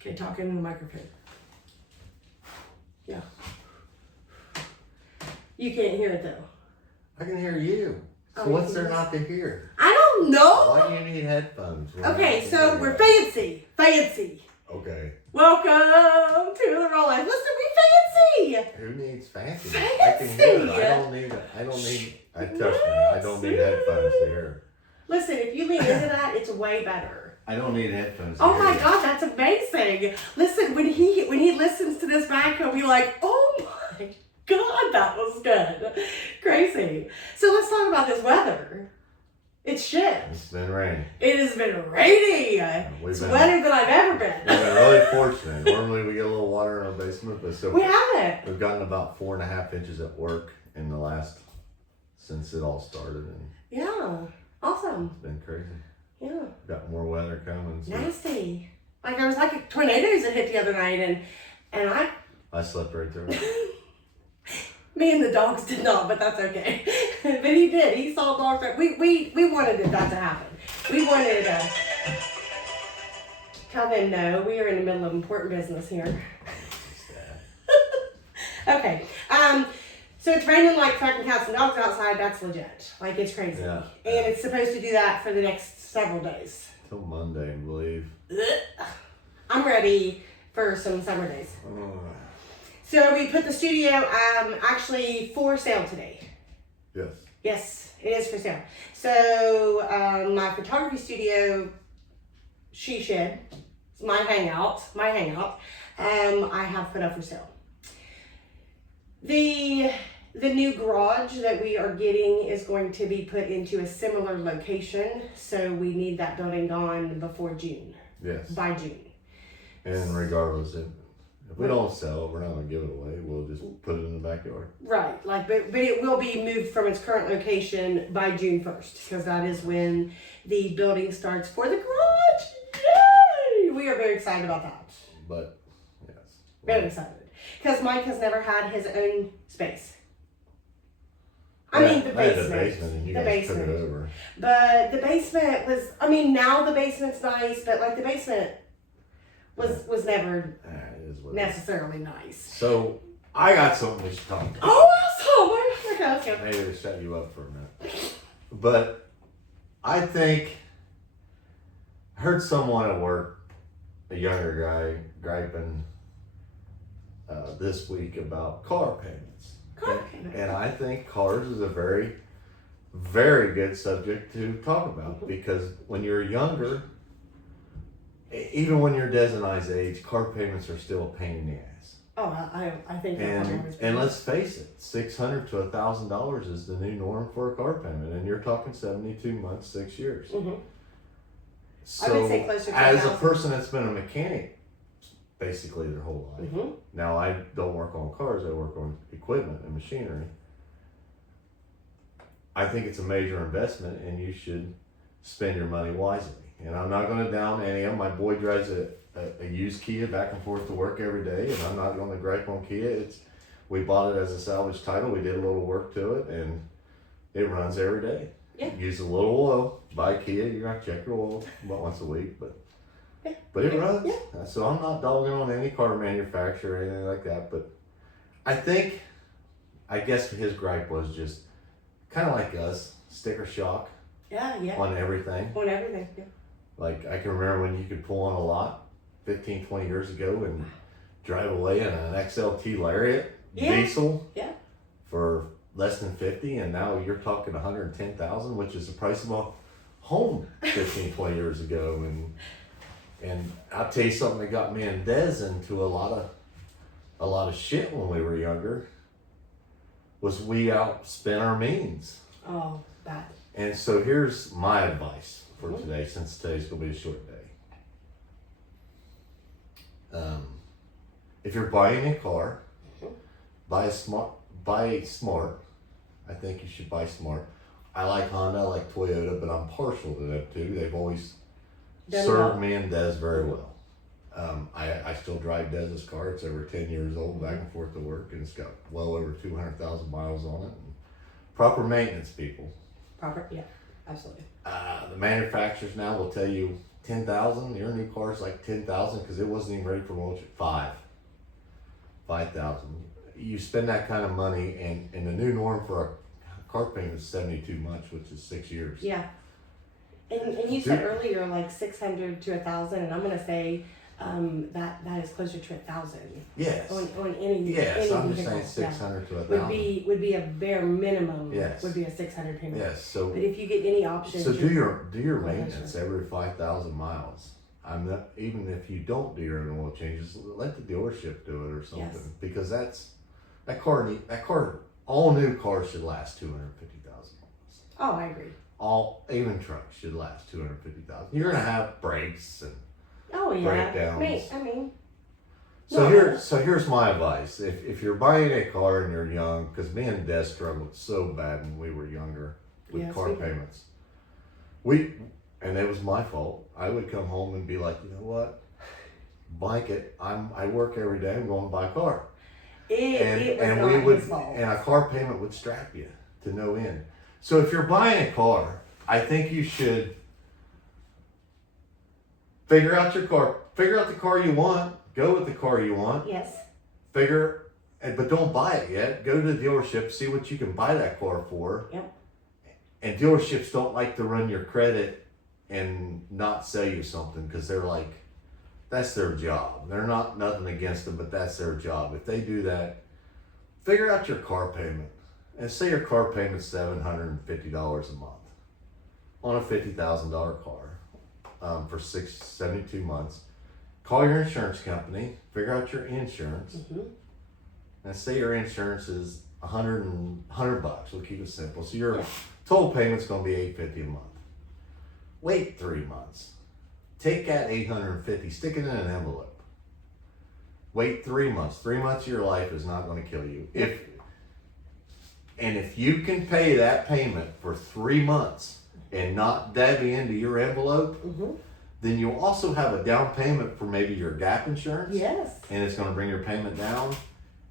Okay, talk into the microphone. Yeah. You can't hear it though. I can hear you. So what's there not to hear? I don't know. Why do you need headphones? Okay, so we're fancy. Fancy. Okay. Welcome to the Raw Life. Listen, we fancy. Who needs fancy? Fancy. I can hear. Trust me, I don't need headphones to hear. Listen, if you lean into that, it's way better. I don't need headphones to Oh hear. my God, that's amazing. Listen, when he listens to this back, he'll be like, oh my God, that was good. Crazy. So let's talk about this weather. It's shit. It's been raining. It has been rainy. It's wetter than I've ever been. We've been really fortunate. Normally we get a little water in our basement, but we haven't. We've gotten about 4.5 inches at work in the last, since it all started. And yeah. Awesome. It's been crazy. Yeah. Got more weather coming. So. Nasty. Like there was like tornadoes that hit the other night and I slept right through it. Me and the dogs did not, but that's okay. But he did. He saw dogs. We wanted that to happen. We wanted to tell them no. We are in the middle of important business here. Okay. So it's raining like fucking cats and dogs outside. That's legit. Like it's crazy. Yeah. And it's supposed to do that for the next several days. Till Monday, I believe. I'm ready for some summer days. So we put the studio actually for sale today. Yes. Yes, it is for sale. So my photography studio, she shed, my hangout, I have put up for sale. The new garage that we are getting is going to be put into a similar location, so we need that building gone before June. Yes. By June. And regardless, if we don't sell it, we're not going to give it away. We'll just put it in the backyard. Right, but it will be moved from its current location by June 1st, because that is when the building starts for the garage. Yay! We are very excited about that. But, yes. Very excited. Because Mike has never had his own space. I mean, the basement. I had the basement and you guys took it over. But the basement was, now the basement's nice, but like the basement was never necessarily nice. So, I got something we should talk about. Oh, awesome! Okay, let's go. Maybe to set you up for a minute. But, I think, I heard someone at work, a younger guy, griping this week about car payments. And I think cars is a very, very good subject to talk about, because when you're younger, even when you're Dez and I's age, car payments are still a pain in the ass. Oh, I think that's and let's face it, $600 to $1,000 is the new norm for a car payment, and you're talking 72 months, 6 years. Mm-hmm. So, I would say closer to as 1,000. a person that's been a mechanic basically their whole life. Mm-hmm. Now I don't work on cars, I work on equipment and machinery. I think it's a major investment and you should spend your money wisely. And I'm not going to down any of them. My boy drives a used Kia back and forth to work every day, and I'm not going to gripe on Kia. We bought it as a salvage title. We did a little work to it, and it runs every day. Yeah. Use a little oil. Buy Kia. You're going to check your oil about once a week, but it runs. Yeah. So I'm not dogging on any car manufacturer or anything like that, but I guess his gripe was just kind of like us, sticker shock. Yeah. On everything. On everything, yeah. Like, I can remember when you could pull on a lot 15, 20 years ago and drive away in an XLT Lariat diesel for less than 50, and now you're talking 110,000, which is the price of a home 15, 20 years ago. And I'll tell you something that got me and Dez into a lot of shit when we were younger was we outspent our means. Oh, bad. And so here's my advice for today, since today's going to be a short day. If you're buying a car, buy smart. I think you should buy smart. I like Honda, I like Toyota, but I'm partial to them too. They've always served me and Dez very well. I still drive Dez's car. It's over 10 years old, back and forth to work, and it's got well over 200,000 miles on it. And proper maintenance, people. Yeah, absolutely. The manufacturers now will tell you 10,000. Your new car's like 10,000 because it wasn't even ready for oil change. 5,000. You spend that kind of money, and the new norm for a car payment is 72 months, which is 6 years. Yeah. And you said earlier like 600 to 1,000, and I'm gonna say that is closer to 1,000. Yes. On any Yes, any I'm just vehicle. saying 600 to 1,000. Would be a bare minimum. Yes. Would be a 600 payment. Yes. So. But if you get any options. So do your Well, maintenance every 5,000 miles. I'm not, even if you don't do your own oil changes, let the dealership do it or something. Yes. Because that car, all new cars should last 250,000 miles. Oh, I agree. Even trucks should last 250,000. You're gonna have brakes and breakdowns. I mean. So No. here's my advice. If you're buying a car and you're young, because me and Des struggled so bad when we were younger with Yes, car we did. payments. And it was my fault. I would come home and be like, you know what? Blanket, I work every day, I'm going to buy a car. It was not his fault. And a car payment would strap you to no end. So if you're buying a car, I think you should figure out the car you want, go with the car you want. Yes. But don't buy it yet. Go to the dealership, see what you can buy that car for. Yep. And dealerships don't like to run your credit and not sell you something because they're like, that's their job. They're not nothing against them, but that's their job. If they do that, figure out your car payment. And say your car payment's $750 a month on a $50,000 car for 72 months. Call your insurance company, figure out your insurance, and say your insurance is $100 bucks. We'll keep it simple. So your total payment's going to be $850 a month. Wait 3 months. Take that $850, stick it in an envelope. Wait 3 months. 3 months of your life is not going to kill you. If you can pay that payment for 3 months and not dab into your envelope, then you'll also have a down payment for maybe your gap insurance. Yes. And it's going to bring your payment down,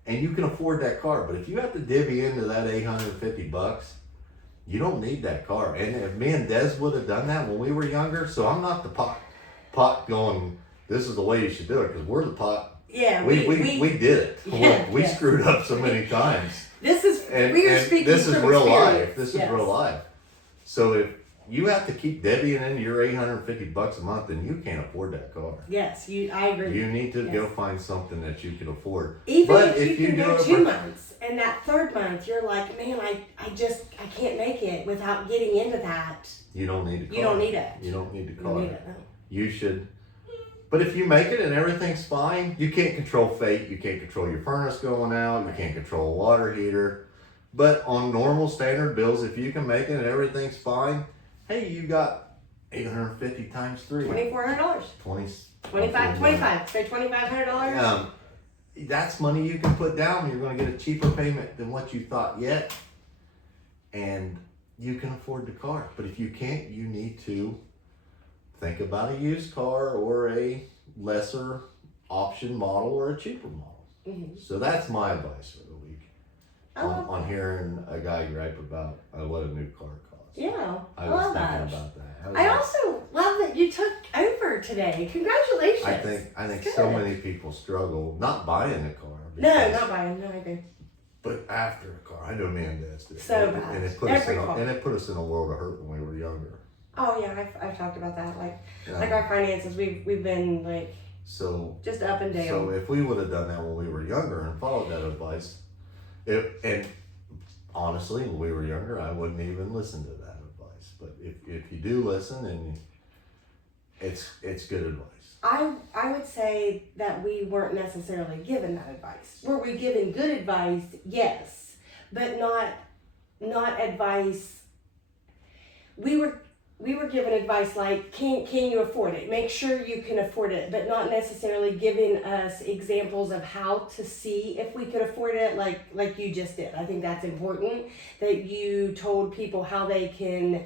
and you can afford that car. But if you have to divvy into that $850, you don't need that car. And if me and Des would have done that when we were younger, so I'm not the pot going, this is the way you should do it, because we're the pot. Yeah, we did it. Yeah, we screwed up so many times. This is real life. This Yes. is real life. So if you have to keep divvying into your $850 a month, then you can't afford that car. Yes, I agree. You need to go find something that you can afford. Even but if you can do go it 2 months, and that third month you're like, man, I can't make it without getting into that. You don't need a car. You don't need it. You don't need the You car. don't need it, no. You should. But if you make it and everything's fine, you can't control fate. You can't control your furnace going out. You can't control a water heater. But on normal standard bills, if you can make it and everything's fine, hey, you got 850 times 3. $2,400. 25. Say $2,500. That's money you can put down. You're going to get a cheaper payment than what you thought yet. And you can afford the car. But if you can't, you need to think about a used car or a lesser option model or a cheaper model. So that's my advice for the week on hearing a guy gripe about what a new car costs. Yeah, I I was love thinking that. about that. I also love that you took over today. Congratulations. I think It's so good. many people struggle not buying a car. No, because- not buying. No, I agree. But after a car, I know me and Dad's did. So bad. And it put Every us car. and it put us in a world of hurt when we were younger. Oh yeah, I've talked about that. Like Yeah. like our finances, we've been like So just up and down. So if we would have done that when we were younger and followed that advice, and honestly, when we were younger, I wouldn't even listen to that advice. But if you do listen, and it's good advice. I would say that we weren't necessarily given that advice. Were we given good advice? Yes, but not advice. We were given advice like, can you afford it? Make sure you can afford it, but not necessarily giving us examples of how to see if we could afford it, like you just did. I think that's important that you told people how they can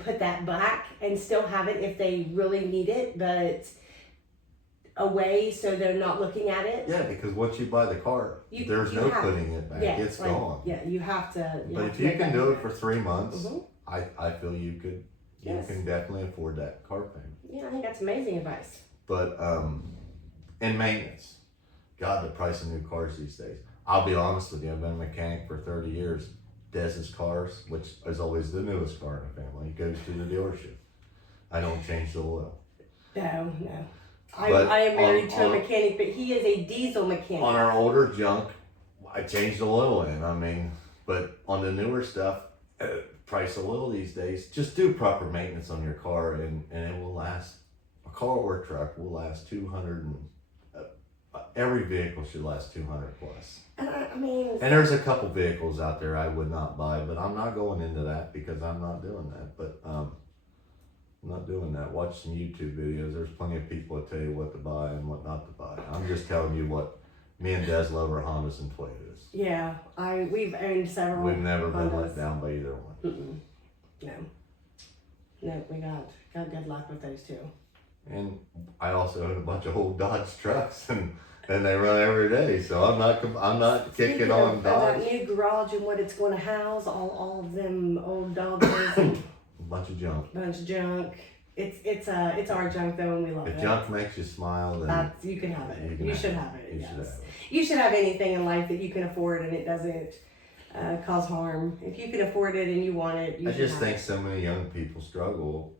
put that back and still have it if they really need it, but away so they're not looking at it. Yeah, because once you buy the car, there's you no have putting it back. Yeah, It's like, gone. Yeah, you have to. But if you can do it for 3 months, I feel you could Yes. You can definitely afford that car payment. Yeah, I think that's amazing advice. But, and maintenance. God, the price of new cars these days. I'll be honest with you, I've been a mechanic for 30 years. Dez's cars, which is always the newest car in the family, goes to the dealership. I don't change the oil. No. I am married to a mechanic, but he is a diesel mechanic. On our older junk, I change the oil in. I mean, but on the newer stuff, price of oil these days, just do proper maintenance on your car and it will last. A car or a truck will last 200 and every vehicle should last 200 plus. I mean, and there's a couple vehicles out there I would not buy, but I'm not going into that because I'm not doing that. But I'm not doing that. Watch some YouTube videos. There's plenty of people that tell you what to buy and what not to buy. I'm just telling you what me and Dez love are Hondas and Toyotas. Yeah, we've owned several. We've never been Hondas. let down by either one. No, we got good luck with those two. And I also own a bunch of old Dodge trucks, and they run every day. So I'm not kicking on Dodge. That new garage and what it's going to house, all of them old Dodges. And a bunch of junk. It's our junk though, and we love it. If junk makes you smile, then you can have it. You should have it. Yes. Should You should have anything in life that you can afford and it doesn't cause harm. If you can afford it and you want it, I just think so many young people struggle.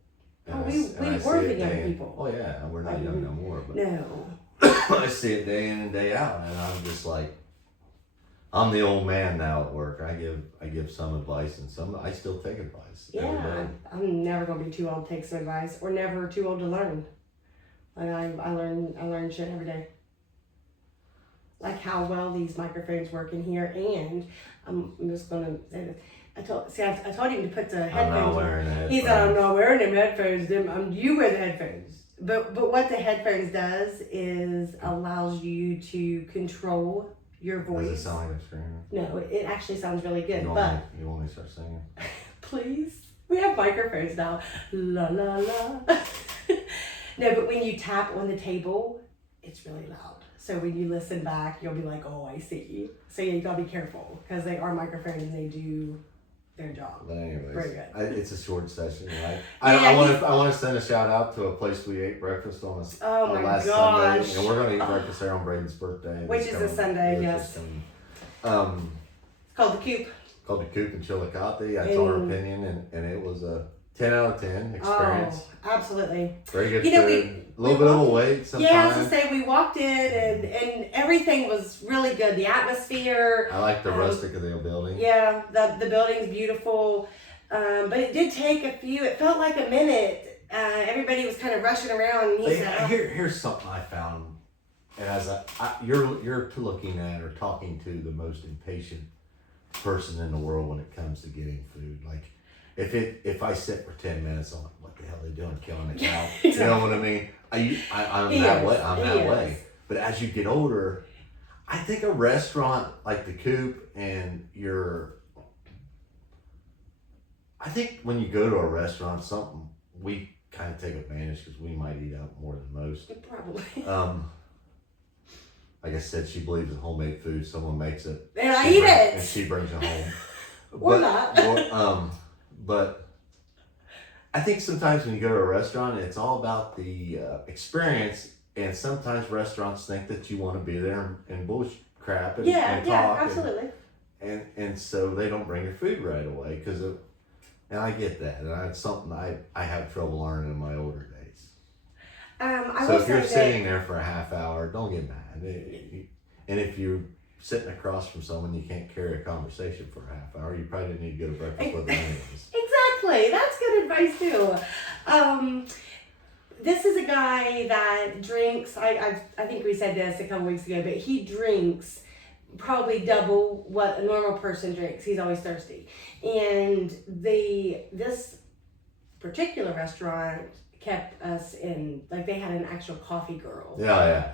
We were the young people. Oh yeah, we're not young no more. But no. I see it day in and day out, and I'm just like, I'm the old man now at work. I give some advice, and some I still take advice. Yeah, I'm never gonna be too old to take some advice, or never too old to learn. Like I learn shit every day. Like how well these microphones work in here, and I'm just gonna say this. I told him to put the headphones I'm not wearing the headphones. He said, I'm not wearing them headphones. You wear the headphones. But what the headphones does is allows you to control your voice. Does it sound like a screamer? No, it actually sounds really good. You want me to start singing? Please. We have microphones now. La la la. No, but when you tap on the table, it's really loud. So when you listen back, you'll be like, oh, I see. So yeah, you gotta be careful because they are microphones and they do their job. But anyways, very good. It's a short session, right? I want to send a shout out to a place we ate breakfast on last Sunday, and we're going to eat breakfast there on Braden's birthday, which is a Sunday, yes. It's called the Coop. Called the Coop in Chillicothe. That's our opinion, and it was a 10 out of 10 experience. Oh, absolutely. Very good food. A little bit of a wait sometimes. Yeah, I was going to say, we walked in and everything was really good. The atmosphere. I like the rustic of the building. Yeah, the building's beautiful. But it did take it felt like a minute. Everybody was kind of rushing around. And here's something I found. And as you're looking at or talking to the most impatient person in the world when it comes to getting food. Like, if I sit for 10 minutes, I'm like, what the hell are they doing, killing the cow? Exactly. You know what I mean? I'm that way. But as you get older, I think a restaurant like the Coop and I think when you go to a restaurant, something we kind of take advantage because we might eat out more than most. Probably. Like I said, she believes in homemade food. Someone makes it. And I eat it. And she brings it home. Or not. But I think sometimes when you go to a restaurant, it's all about the experience. And sometimes restaurants think that you want to be there and bullshit crap and talk. Yeah, absolutely. And so they don't bring your food right away and I get that. And it's something I have trouble learning in my older days. So if you're sitting there for a half hour, don't get mad. And if you're sitting across from someone you can't carry a conversation for a half hour, you probably didn't need to go to breakfast with them anyways. Exactly. That's good advice too. This is a guy that drinks, I think we said this a couple weeks ago, but he drinks probably double what a normal person drinks. He's always thirsty. And this particular restaurant kept us in, like, they had an actual coffee girl. Yeah.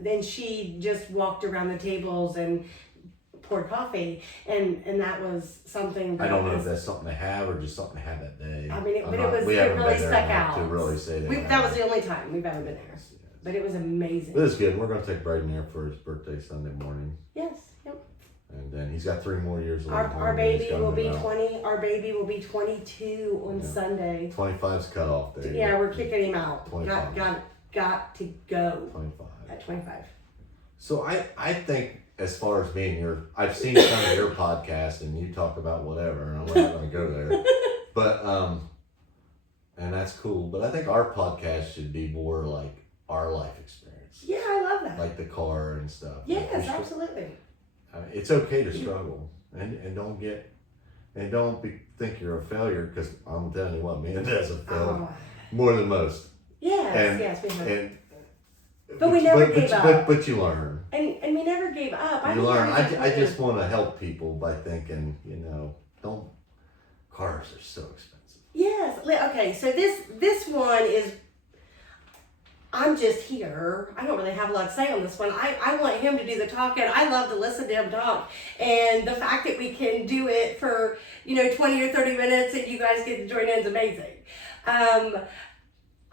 Then she just walked around the tables and poured coffee, and that was something that I don't know if that's something to have or just something to have that day. I mean, it really stuck out. To really say that was the only time we've ever been there. Yes. But it was amazing. It was good. We're going to take Braden there for his birthday Sunday morning. Yes. Yep. And then he's got 3 more years left. Our baby will be 20. Our baby will be 22 on Sunday. 25's cut off there. Yeah, we're kicking him out. 25. Got to go. 25. At 25. So I think as far as being I've seen some of your podcasts and you talk about whatever, and I'm not going to go there. But and that's cool. But I think our podcast should be more like our life experience. Yeah, I love that. Like the car and stuff. Yes, absolutely. It's okay to struggle and don't think you're a failure, because I'm telling you what, me and Dez have failed more than most. Yes, we have. But we never gave up. But you learn. And we never gave up. You learn. I just want to help people by thinking, cars are so expensive. Yes. Okay, so this one is, I'm just here. I don't really have a lot to say on this one. I want him to do the talking. I love to listen to him talk. And the fact that we can do it for, 20 or 30 minutes and you guys get to join in is amazing.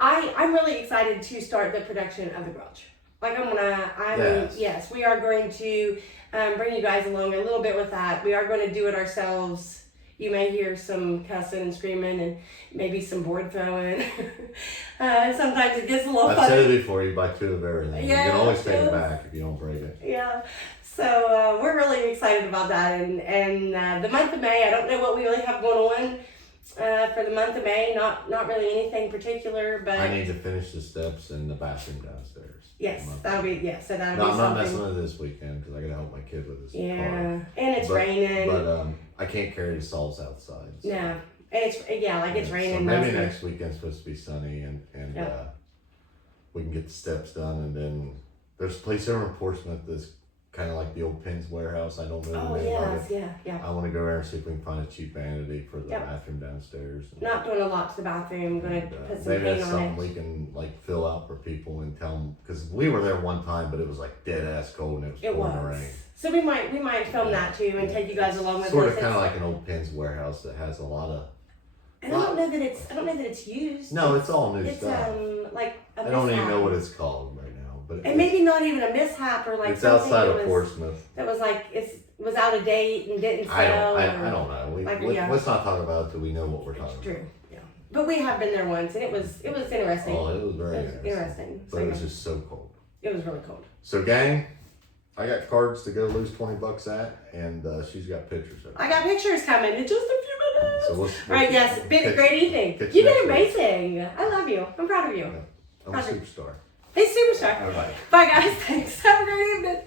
I'm really excited to start the production of the garage. Yes, we are going to bring you guys along a little bit with that. We are going to do it ourselves. You may hear some cussing and screaming and maybe some board throwing. Sometimes it gets a little funny. I've said it before, you buy 2 of everything. Yeah, you can always take it back if you don't break it. Yeah. So we're really excited about that. And the month of May, I don't know what we really have going on for the month of May. Not really anything particular, but I need to finish the steps in the bathroom downstairs. Yes, that'll be No, be I'm something. not messing with it this weekend because I gotta help my kid with his car. And it's raining. But I can't carry the salts outside. So. No, and it's raining. So maybe next weekend's supposed to be sunny and we can get the steps done, and then there's a place over in Portsmouth that's kind of like the old Pins warehouse. I don't know the name of it. Yeah. I want to go there and see if we can find a cheap vanity for the bathroom downstairs. Not doing a lot to the bathroom. Going to put some maybe paint that's on something it. we can fill out for people and tell them, because we were there one time, but it was dead ass cold and it was pouring rain. So we might film that too and take you guys along with us. Sort of kind of like an old Pins warehouse that has a lot of. And I don't know that it's used. No, it's all new it's, stuff. I don't even know what it's called right now, but and maybe not even a mishap or it's outside of Portsmouth. That was was out of date and didn't sell. I don't know. Let's not talk about it till we know what we're talking about. True. Yeah. But we have been there once, and it was interesting. Oh, it was very interesting. But it was just so cold. It was really cold. So, gang, I got cards to go lose $20 at, and she's got pictures of it. I got pictures coming in just a few minutes. So all right, yes, great evening. You did amazing. I love you. I'm proud of you. I'm a superstar. Hey, superstar. All right. Bye, guys. Thanks. Have a great evening.